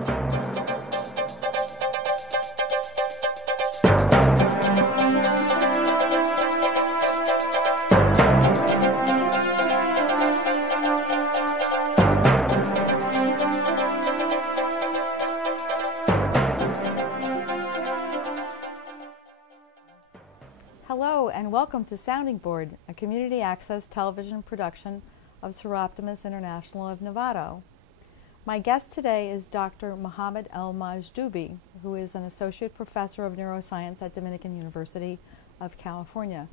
Hello and welcome to Sounding Board, a community access television production of Seroptimus International of Novato. My guest today is Dr. Mohammed El Maidoubi, who is an associate professor of neuroscience at Dominican University of California.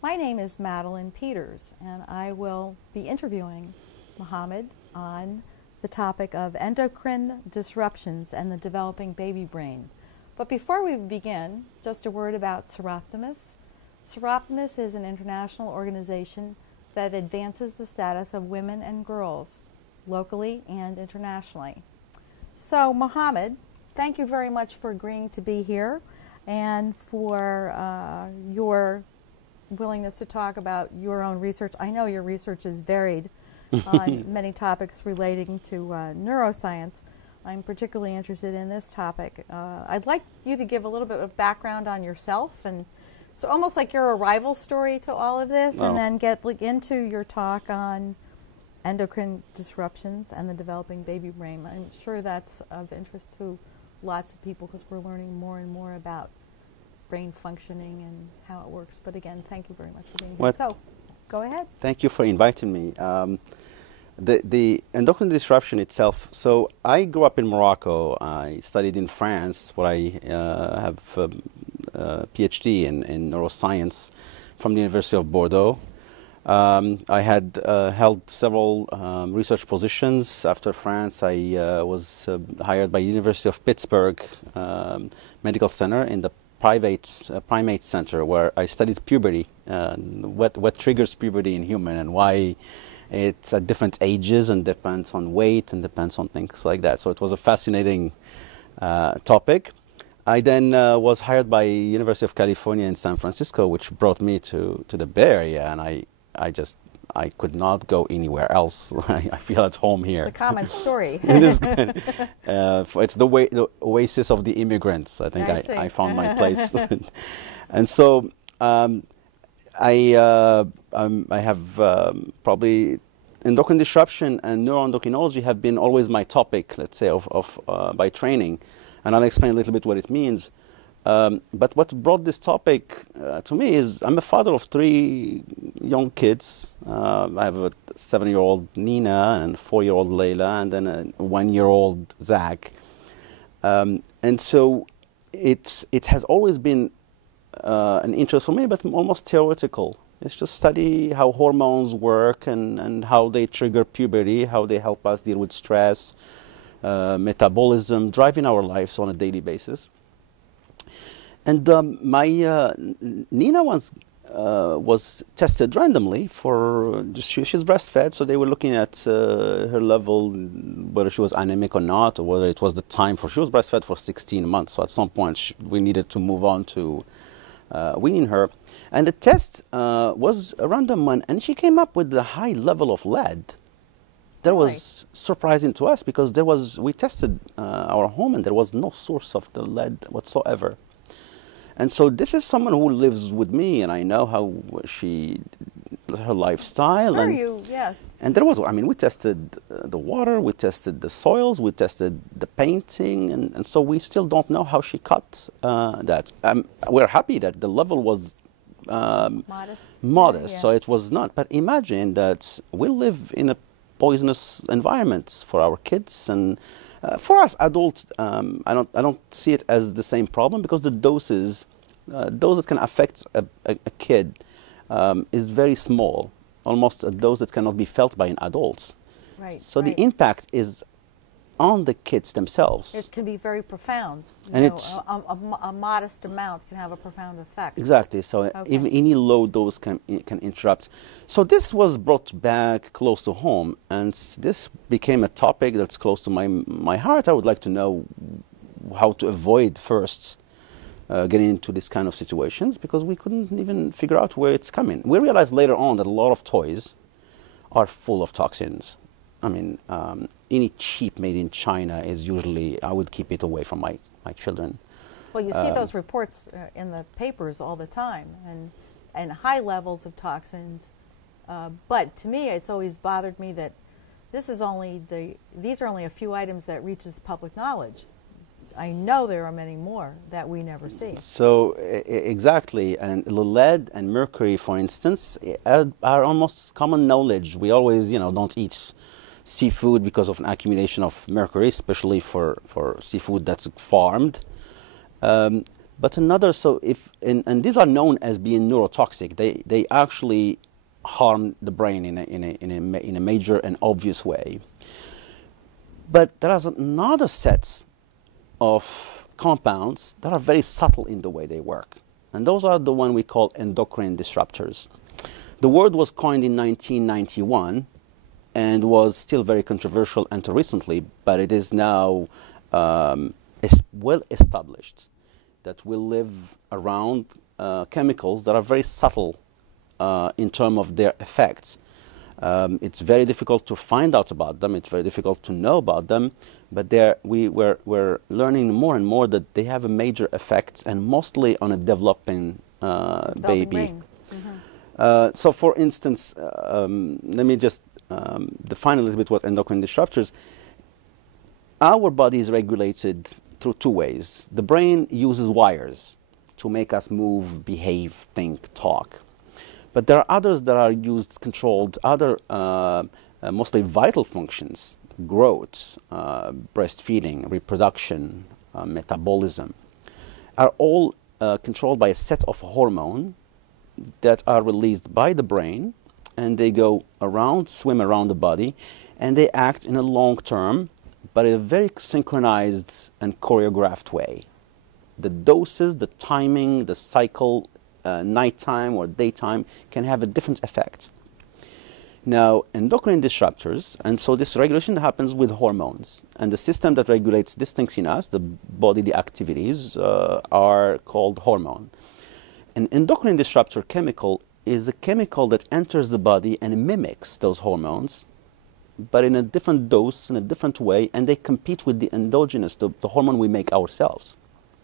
My name is Madeline Peters, and I will be interviewing Mohammed on the topic of endocrine disruptions and the developing baby brain. But before we begin, just a word about Seroptimus. Seroptimus is an international organization that advances the status of women and girls, locally and internationally. So, Mohammed, thank you very much for agreeing to be here and for your willingness to talk about your own research. I know your research is varied on many topics relating to neuroscience. I'm particularly interested in this topic. I'd like you to give a little bit of background on yourself, and so almost like your arrival story to all of this, and then get into your talk on endocrine disruptions and the developing baby brain. I'm sure that's of interest to lots of people because we're learning more and more about brain functioning and how it works. But again, thank you very much for being here. So, go ahead. Thank you for inviting me. The endocrine disruption itself, so I grew up in Morocco. I studied in France, where I have a PhD in neuroscience from the University of Bordeaux. I had held several research positions. After France, I was hired by University of Pittsburgh Medical Center in the primate center, where I studied puberty, what triggers puberty in human and why it's at different ages and depends on weight and depends on things like that. So it was a fascinating topic. I then was hired by University of California in San Francisco, which brought me to the Bay Area, and I could not go anywhere else. I feel at home here. It's a common story. It is good. It's the oasis of the immigrants. I think I found my place. And so I have probably endocrine disruption and neuroendocrinology have been always my topic, let's say, by training. And I'll explain a little bit what it means. But what brought this topic to me is I'm a father of 3 young kids. I have a 7-year-old Nina and a 4-year-old Layla and then a 1-year-old Zach. And so it has always been an interest for me, but almost theoretical. It's just study how hormones work and how they trigger puberty, how they help us deal with stress, metabolism, driving our lives on a daily basis. And my Nina once was tested randomly for she's breastfed, so they were looking at her level, whether she was anemic or not, or whether it was the time for she was breastfed for 16 months. So at some point we needed to move on to weaning her, and the test was a random one, and she came up with a high level of lead. That was surprising to us because we tested our home and there was no source of the lead whatsoever. And so this is someone who lives with me, and I know how her lifestyle. Sure, yes. And there was, we tested the water, we tested the soils, we tested the painting, and so we still don't know how she cut that. We're happy that the level was modest, so it was not. But imagine that we live in a poisonous environment for our kids, and for us adults, I don't see it as the same problem because the doses that can affect a kid is very small, almost a dose that cannot be felt by an adult. Right. So the impact is on the kids themselves. It can be very profound. And a modest amount can have a profound effect. Exactly. So even any low dose can interrupt. So this was brought back close to home, and this became a topic that's close to my heart. I would like to know how to avoid first getting into this kind of situations, because we couldn't even figure out where it's coming. We realized later on that a lot of toys are full of toxins. I mean, any cheap made in China is usually, I would keep it away from my children. Well, you see those reports in the papers all the time, and high levels of toxins. But to me, it's always bothered me that these are only a few items that reaches public knowledge. I know there are many more that we never see. So exactly, and lead and mercury, for instance, are almost common knowledge. We always, don't eat seafood because of an accumulation of mercury, especially for seafood that's farmed. But another, and these are known as being neurotoxic. They actually harm the brain in a major and obvious way. But there is another set of compounds that are very subtle in the way they work. And those are the one we call endocrine disruptors. The word was coined in 1991 and was still very controversial until recently, but it is now well established that we live around chemicals that are very subtle in terms of their effects. It's very difficult to find out about them. It's very difficult to know about them. But we're learning more and more that they have a major effect, and mostly on a developing baby. Mm-hmm. So, for instance, let me just define a little bit what endocrine disruptors. Our body is regulated through two ways. The brain uses wires to make us move, behave, think, talk. But there are others that are controlled, other mostly vital functions, growth, breastfeeding, reproduction, metabolism, are all controlled by a set of hormones that are released by the brain, and they go around, swim around the body, and they act in a long term, but in a very synchronized and choreographed way. The doses, the timing, the cycle, nighttime or daytime, can have a different effect. Now, endocrine disruptors, and so this regulation happens with hormones, and the system that regulates these things in us, the bodily activities, are called hormone. An endocrine disruptor chemical is a chemical that enters the body and mimics those hormones, but in a different dose, in a different way, and they compete with the endogenous, the hormone we make ourselves.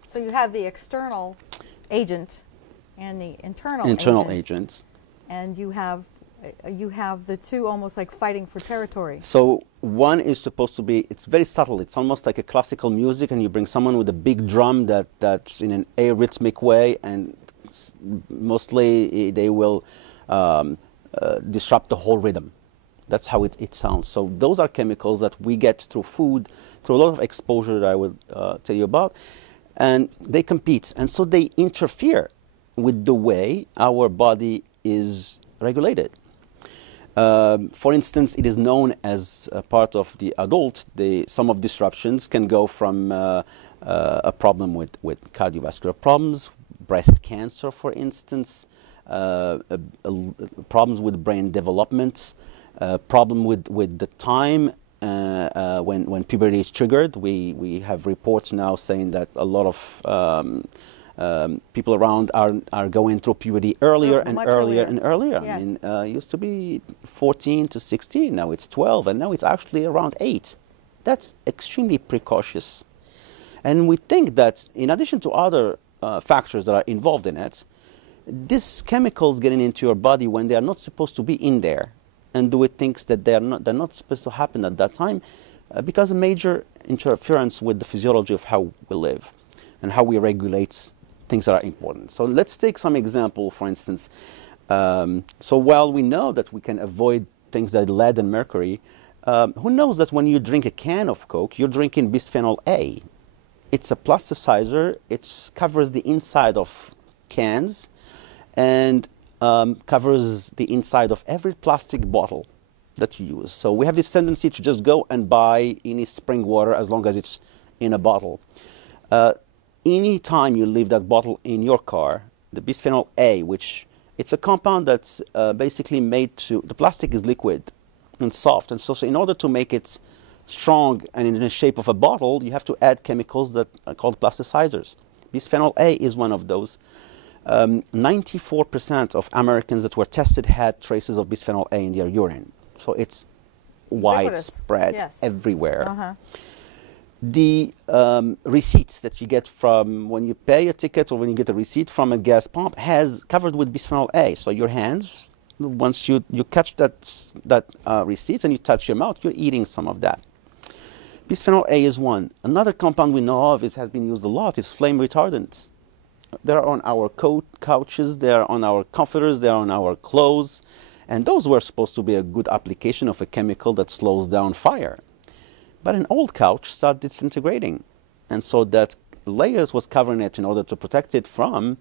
So you have the external agent and the internal agents. And you have the two almost like fighting for territory. So one is supposed to be, it's very subtle. It's almost like a classical music, and you bring someone with a big drum that's in an arrhythmic way, and mostly they will disrupt the whole rhythm. That's how it sounds. So those are chemicals that we get through food, through a lot of exposure that I will tell you about, and they compete. And so they interfere with the way our body is regulated. For instance, it is known as a part of the adult, some of disruptions can go from a problem with cardiovascular problems, breast cancer, for instance, problems with brain development, problem with the time when puberty is triggered. We have reports now saying that a lot of people around are going through puberty earlier and earlier and earlier. Yes. I mean, it used to be 14 to 16, now it's 12, and now it's actually around 8. That's extremely precocious. And we think that in addition to other factors that are involved in it, these chemicals getting into your body when they are not supposed to be in there, and do it things that they're not supposed to happen at that time, because a major interference with the physiology of how we live and how we regulate things that are important. So let's take some example, for instance. So while we know that we can avoid things like lead and mercury, who knows that when you drink a can of Coke, you're drinking bisphenol A. It's a plasticizer. It covers the inside of cans and covers the inside of every plastic bottle that you use. So we have this tendency to just go and buy any spring water as long as it's in a bottle. Any time you leave that bottle in your car, the bisphenol A, which it's a compound that's basically made to, the plastic is liquid and soft, and so in order to make it strong and in the shape of a bottle, you have to add chemicals that are called plasticizers. Bisphenol A is one of those. 94% of Americans that were tested had traces of bisphenol A in their urine. So it's widespread Yes. everywhere. The receipts that you get from when you pay a ticket or when you get a receipt from a gas pump has covered with bisphenol A. So your hands, once you catch that receipt and you touch your mouth, you're eating some of that. Bisphenol A is one. Another compound we know of, it has been used a lot, is flame retardants. They're on our couches, they're on our comforters, they're on our clothes. And those were supposed to be a good application of a chemical that slows down fire. But an old couch started disintegrating. And so that layers was covering it in order to protect it from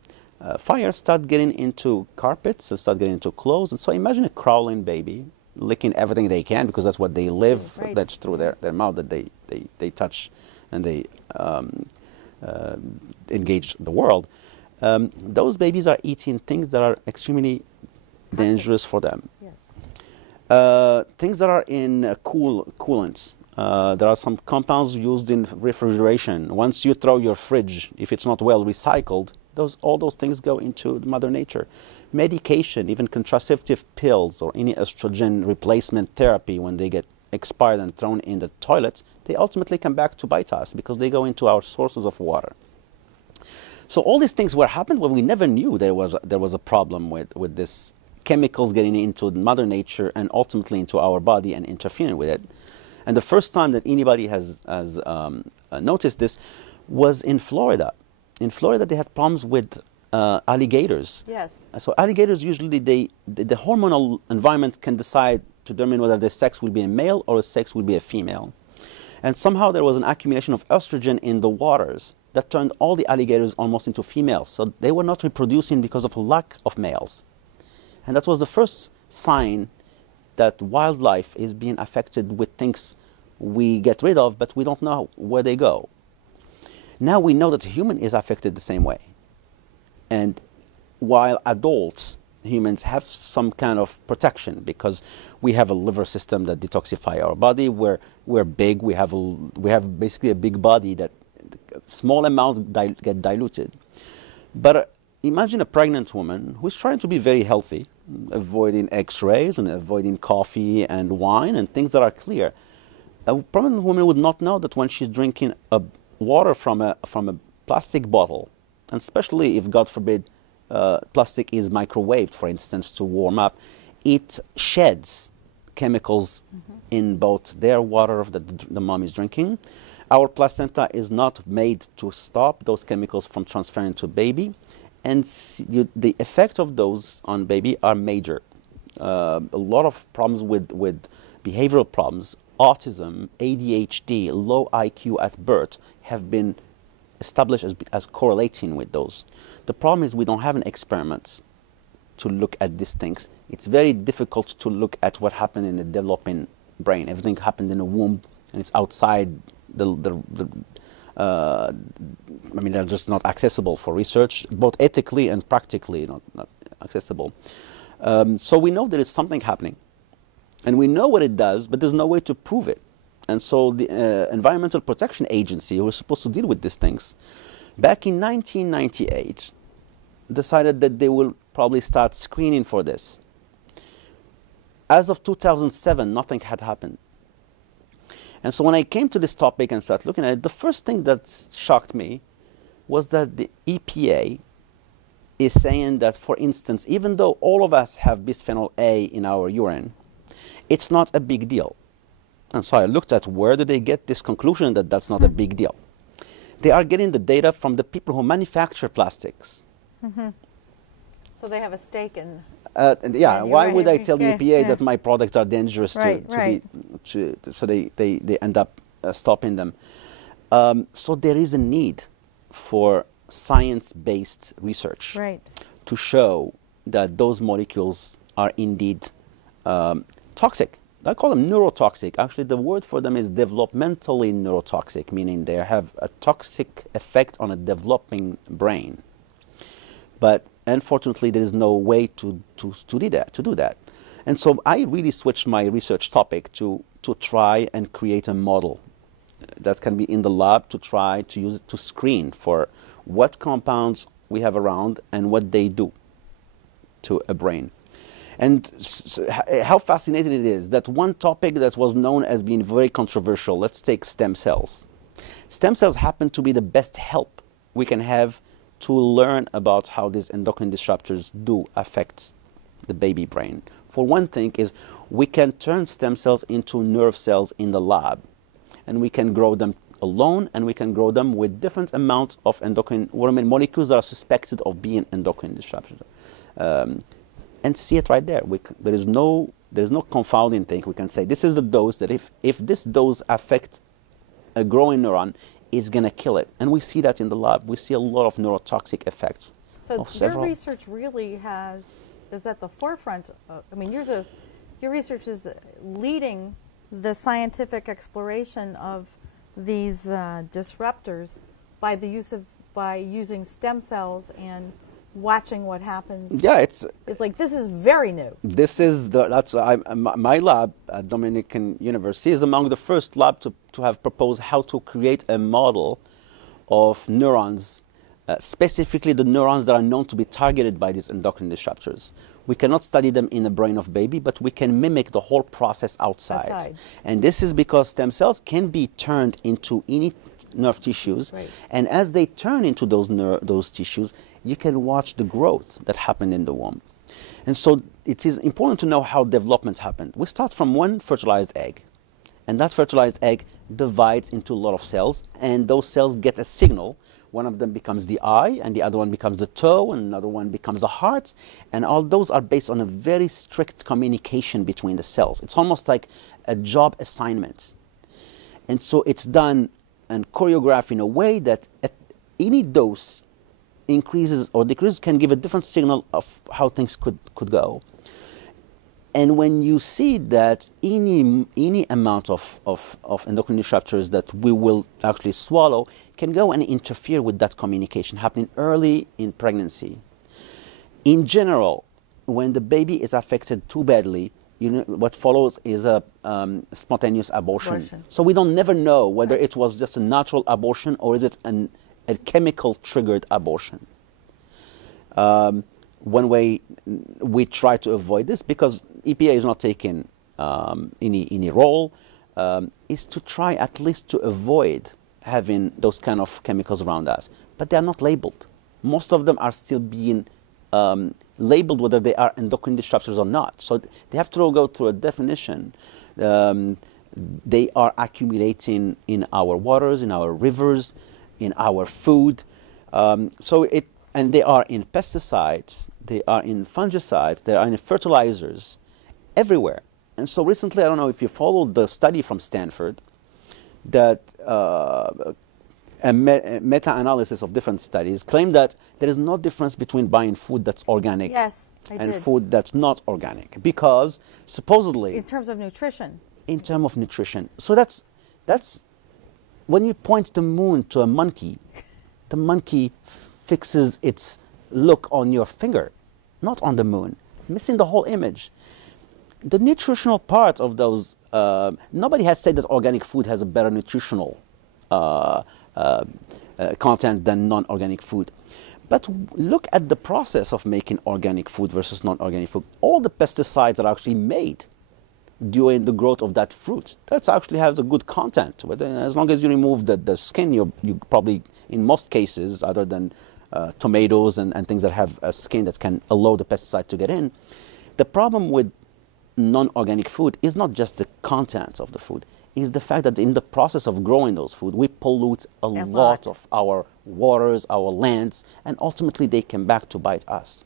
fire, start getting into carpets, and start getting into clothes. And so imagine a crawling baby licking everything they can, because that's what they live, right. That's through their mouth that they touch and they engage the world. Those babies are eating things that are extremely dangerous for them. Yes. Things that are in coolants. There are some compounds used in refrigeration. Once you throw your fridge, if it's not well recycled, all those things go into Mother Nature. Medication, even contraceptive pills or any estrogen replacement therapy, when they get expired and thrown in the toilets, they ultimately come back to bite us because they go into our sources of water. So all these things were happened when we never knew there was a problem with this chemicals getting into Mother Nature and ultimately into our body and interfering with it. And the first time that anybody has noticed this was in Florida. In Florida, they had problems with alligators. Yes. So alligators usually, the hormonal environment can decide to determine whether the sex will be a male or a sex will be a female. And somehow there was an accumulation of estrogen in the waters that turned all the alligators almost into females. So they were not reproducing because of a lack of males. And that was the first sign that wildlife is being affected with things we get rid of, but we don't know where they go. Now we know that the human is affected the same way. And while adults, humans, have some kind of protection because we have a liver system that detoxifies our body, we're big, we have basically a big body that small amounts get diluted. But imagine a pregnant woman who's trying to be very healthy, avoiding x-rays and avoiding coffee and wine and things that are clear. A pregnant woman would not know that when she's drinking water from a plastic bottle, and especially if, God forbid, plastic is microwaved, for instance, to warm up, it sheds chemicals in both their water that the mom is drinking. Our placenta is not made to stop those chemicals from transferring to baby, and the effect of those on baby are major. A lot of problems with behavioral problems, autism, ADHD, low IQ at birth have been established as correlating with those. The problem is we don't have an experiment to look at these things. It's very difficult to look at what happened in the developing brain. Everything happened in the womb, and it's outside I mean, they're just not accessible for research, both ethically and practically not accessible. So we know there is something happening, and we know what it does, but there's no way to prove it. And so the Environmental Protection Agency, who was supposed to deal with these things, back in 1998, decided that they will probably start screening for this. As of 2007, nothing had happened. And so when I came to this topic and started looking at it, the first thing that shocked me was that the EPA is saying that, for instance, even though all of us have bisphenol A in our urine, it's not a big deal. And so I looked at where did they get this conclusion that that's not a big deal. They are getting the data from the people who manufacture plastics. So they have a stake in. Yeah, why would I tell the EPA yeah. that my products are dangerous so they end up stopping them? So there is a need for science-based research to show that those molecules are indeed toxic. I call them neurotoxic. Actually, the word for them is developmentally neurotoxic, meaning they have a toxic effect on a developing brain. But unfortunately, there is no way to do that. And so I really switched my research topic to try and create a model that can be in the lab to try to use it to screen for what compounds we have around and what they do to a brain. And how fascinating it is that one topic that was known as being very controversial, let's take stem cells. Stem cells happen to be the best help we can have to learn about how these endocrine disruptors do affect the baby brain. For one thing is we can turn stem cells into nerve cells in the lab, and we can grow them alone, and we can grow them with different amounts of endocrine molecules that are suspected of being endocrine disruptors. And see it right there. There is no confounding thing. We can say this is the dose that if this dose affects a growing neuron, it's going to kill it. And we see that in the lab. We see a lot of neurotoxic effects. So your research really is at the forefront. I mean, your research is leading the scientific exploration of these disruptors by using stem cells and watching what happens. Yeah, it's like this is very new. This is my lab at Dominican University is among the first lab to have proposed how to create a model of neurons, specifically the neurons that are known to be targeted by these endocrine disruptors. We cannot study them in the brain of baby, but we can mimic the whole process outside. And this is because stem cells can be turned into any nerve tissues, right. And as they turn into those tissues, you can watch the growth that happened in the womb. And so it is important to know how development happened. We start from one fertilized egg, and that fertilized egg divides into a lot of cells, and those cells get a signal. One of them becomes the eye, and the other one becomes the toe, and another one becomes the heart, and all those are based on a very strict communication between the cells. It's almost like a job assignment. And so it's done and choreographed in a way that at any dose increases or decreases can give a different signal of how things could go. And when you see that any amount of endocrine disruptors that we will actually swallow can go and interfere with that communication happening early in pregnancy. In general, when the baby is affected too badly, what follows is a spontaneous abortion. So we don't never know whether it was just a natural abortion or is it a chemical triggered abortion. One way we try to avoid this, because EPA is not taking any role, is to try at least to avoid having those kind of chemicals around us. But they are not labeled. Most of them are still being labeled whether they are endocrine disruptors or not. So they have to go through a definition. They are accumulating in our waters, in our rivers, in our food. And they are in pesticides, they are in fungicides, they are in fertilizers, everywhere. And so recently, I don't know if you followed the study from Stanford, that a meta-analysis of different studies claimed that there is no difference between buying food that's organic and food that's not organic, because supposedly... In terms of nutrition. In terms of nutrition. So that's when you point the moon to a monkey, the monkey fixes its look on your finger, not on the moon, missing the whole image. The nutritional part of those, nobody has said that organic food has a better nutritional content than non-organic food. But look at the process of making organic food versus non-organic food. All the pesticides are actually made during the growth of that fruit. That actually has a good content. As long as you remove the skin, you probably, in most cases, other than tomatoes and things that have a skin that can allow the pesticide to get in. The problem with non-organic food is not just the content of the food, is the fact that in the process of growing those food, we pollute a lot of our waters, our lands, and ultimately they come back to bite us.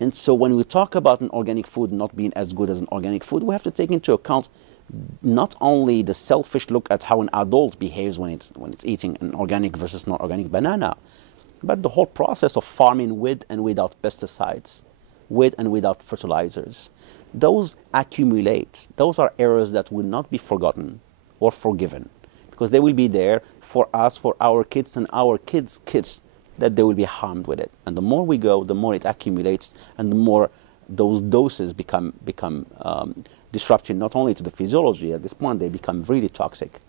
And so when we talk about an organic food not being as good as an organic food, we have to take into account not only the selfish look at how an adult behaves when it's eating an organic versus non-organic banana, but the whole process of farming with and without pesticides, with and without fertilizers. Those accumulate. Those are errors that will not be forgotten or forgiven, because they will be there for us, for our kids and our kids' kids, that they will be harmed with it. And the more we go, the more it accumulates, and the more those doses become disrupting not only to the physiology. At this point, they become really toxic.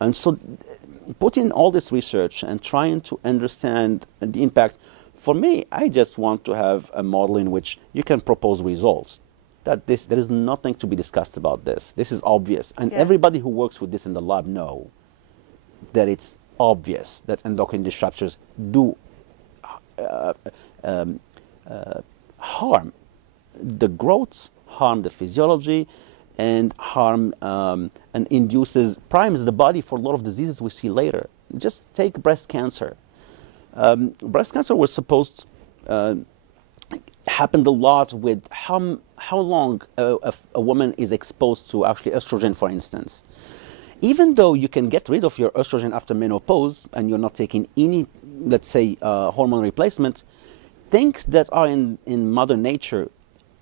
And so putting all this research and trying to understand the impact For me, I just want to have a model in which you can propose results. There is nothing to be discussed about this. This is obvious. And Yes. everybody who works with this in the lab know that it's obvious that endocrine disruptors do harm the growth, harm the physiology, and harm and primes the body for a lot of diseases we see later. Just take breast cancer. Breast cancer was supposed happened a lot with how long a woman is exposed to actually estrogen, for instance. Even though you can get rid of your estrogen after menopause and you're not taking any, let's say, hormone replacement, things that are in Mother Nature,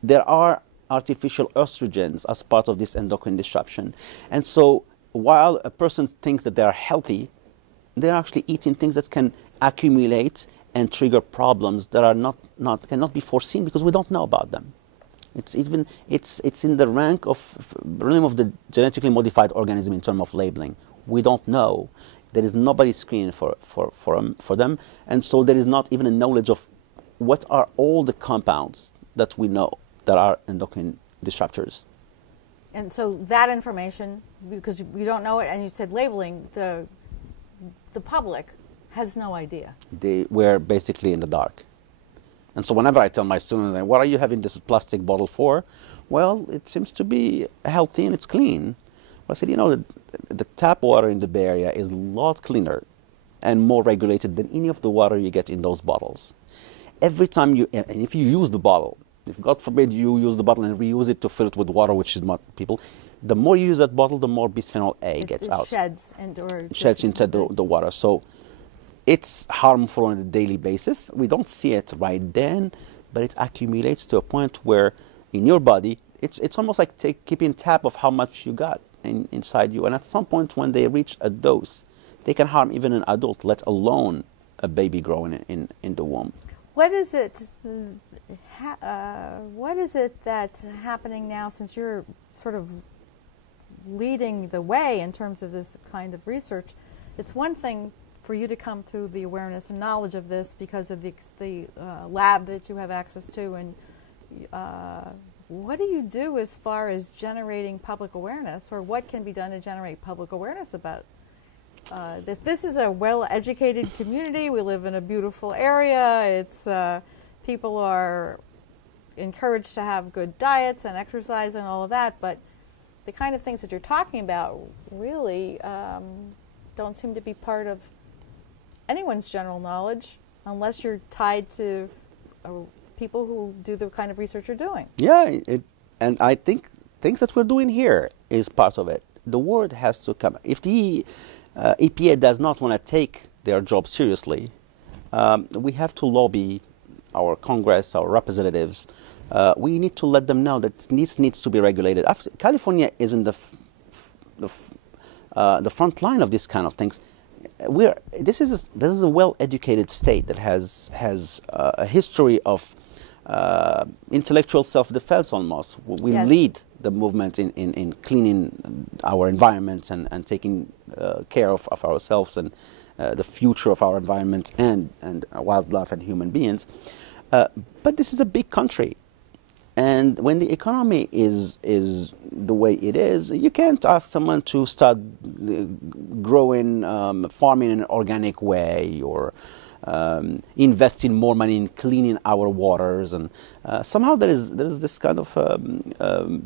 there are artificial estrogens as part of this endocrine disruption. And so while a person thinks that they are healthy, they're actually eating things that can accumulate and trigger problems that are cannot be foreseen because we don't know about them. It's in the realm of the genetically modified organism in terms of labeling. We don't know. There is nobody screening for them, and so there is not even a knowledge of what are all the compounds that we know that are endocrine disruptors. And so that information, because you don't know it, and you said labeling, the public has no idea. They were basically in the dark. And so whenever I tell my students, what are you having this plastic bottle for? Well, it seems to be healthy and it's clean. I said, the tap water in the Bay Area is a lot cleaner and more regulated than any of the water you get in those bottles. Every time and if you use the bottle, if God forbid you use the bottle and reuse it to fill it with water, which is not people, the more you use that bottle, the more bisphenol A gets out. Sheds into the water. So it's harmful on a daily basis. We don't see it right then, but it accumulates to a point where in your body, it's almost like keeping tab of how much you got inside you. And at some point when they reach a dose, they can harm even an adult, let alone a baby growing in the womb. What is it? What is it that's happening now, since you're sort of leading the way in terms of this kind of research? It's one thing for you to come to the awareness and knowledge of this because of the lab that you have access to, and what do you do as far as generating public awareness, or what can be done to generate public awareness about this? This is a well-educated community. We live in a beautiful area. It's people are encouraged to have good diets and exercise and all of that, but the kind of things that you're talking about really don't seem to be part of anyone's general knowledge unless you're tied to people who do the kind of research you're doing. Yeah, and I think things that we're doing here is part of it. The word has to come. If the EPA does not want to take their job seriously, we have to lobby our Congress, our representatives. We need to let them know that this needs to be regulated. California is in the front line of this kind of things. This is a well-educated state that has a history of intellectual self-defense almost. We Yes. lead the movement in cleaning our environments and taking care of ourselves and the future of our environment and wildlife and human beings. But this is a big country. And when the economy is the way it is, you can't ask someone to start growing, farming in an organic way, or investing more money in cleaning our waters. And somehow there is this kind of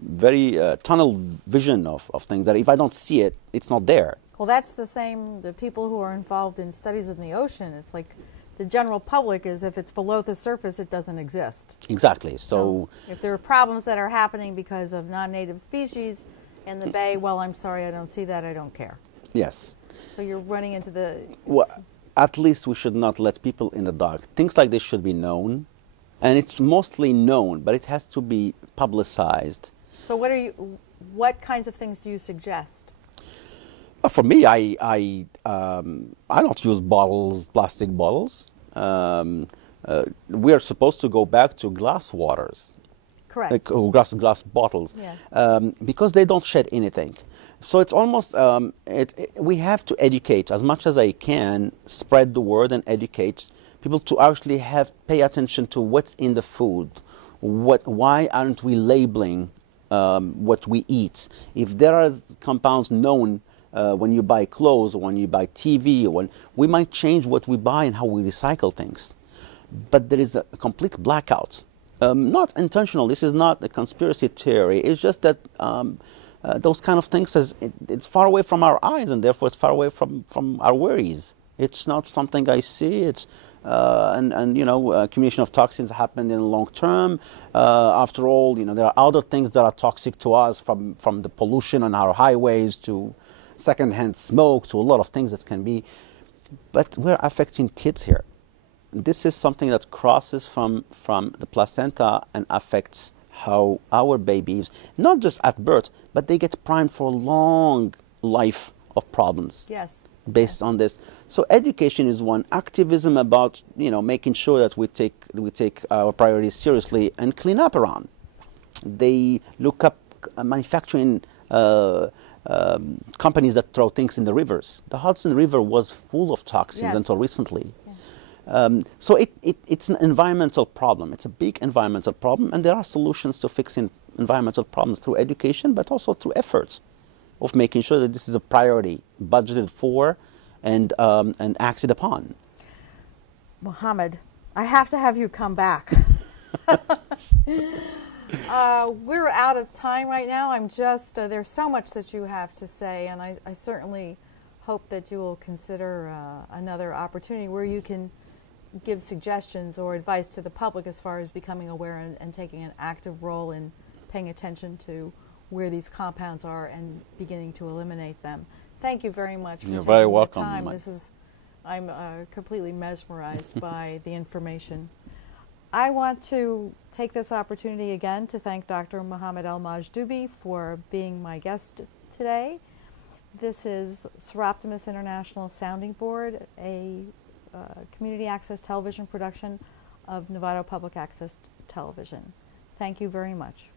very tunnel vision of things that if I don't see it, it's not there. Well, that's the same, the people who are involved in studies in the ocean. It's like the general public is, if it's below the surface, it doesn't exist. Exactly. So if there are problems that are happening because of non-native species in the bay, well, I'm sorry, I don't see that, I don't care. yes. So you're running into the... Well, at least we should not let people in the dark. Things like this should be known, and it's mostly known, but it has to be publicized. So what kinds of things do you suggest? For me, I don't use bottles, plastic bottles. We are supposed to go back to glass waters. Correct. Like glass bottles, Yeah. because they don't shed anything. So it's almost, we have to educate as much as I can, spread the word and educate people to actually pay attention to what's in the food. Why aren't we labeling what we eat? If there are compounds known when you buy clothes or when you buy TV, or we might change what we buy and how we recycle things. But there is a complete blackout. Not intentional. This is not a conspiracy theory. It's just that those kind of things, it's far away from our eyes, and therefore it's far away from our worries. It's not something I see. It's accumulation of toxins happen in the long term. After all, there are other things that are toxic to us, from the pollution on our highways to secondhand smoke to a lot of things that can be. But we're affecting kids here. This is something that crosses from the placenta and affects how our babies, not just at birth, but they get primed for a long life of problems. Yes. Based on this. So education is one. Activism about, making sure that we take our priorities seriously and clean up around. They look up manufacturing companies that throw things in the rivers. The Hudson River was full of toxins, yes, until recently. Yeah. So it's an environmental problem. It's a big environmental problem, and there are solutions to fixing environmental problems through education, but also through efforts of making sure that this is a priority, budgeted for, and acted upon. Mohammed, I have to have you come back. We're out of time right now. I'm just, there's so much that you have to say, and I certainly hope that you will consider another opportunity where you can give suggestions or advice to the public as far as becoming aware and taking an active role in paying attention to where these compounds are and beginning to eliminate them. Thank you very much for taking very welcome, the time. I'm completely mesmerized by the information. I want to take this opportunity again to thank Dr. Mohammed El Maidoubi for being my guest today. This is Seroptimus International Sounding Board, a community access television production of Novato Public Access Television. Thank you very much.